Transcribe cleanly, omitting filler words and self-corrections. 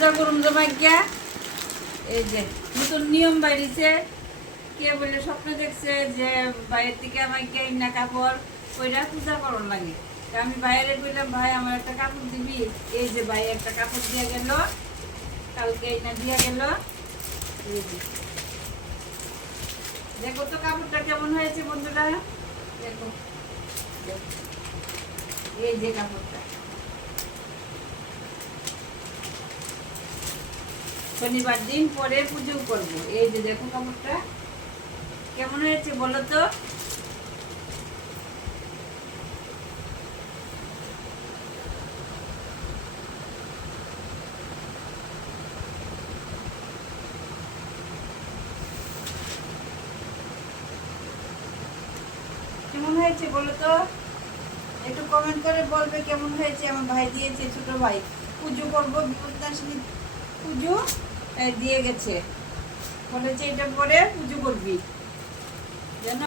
পূজা করুন জমাইয়া। এই যে নতুন নিয়ম বাইরেছে, কে বলে স্বপ্ন দেখছে যে বাইরের থেকে আমাকে না কাপড় ওইটা পূজা করার লাগে। আমি বাইরে বললাম, ভাই আমার একটা কাপড় দিবি। এই যে ভাই একটা কাপড় দিয়ে গেল, কালকে না দিয়ে গেল। দেখো তো কাপড়টা কেমন হয়েছে বন্ধুরা, দেখো এই যে কাপড়টা শনিবার দিন পরে পুজো করবো। এই যে দেখো কাপড়টা কেমন হয়েছে বলো তো। কেমন হয়েছে বলো তো, একটু কমেন্ট করে বলবে কেমন হয়েছে। আমার ভাই দিয়েছে, ছোট ভাই পুজো করবো, বিপদনাশিনী পুজো দিয়ে গেছে, বলেছে এটা পরে পুজো করবি।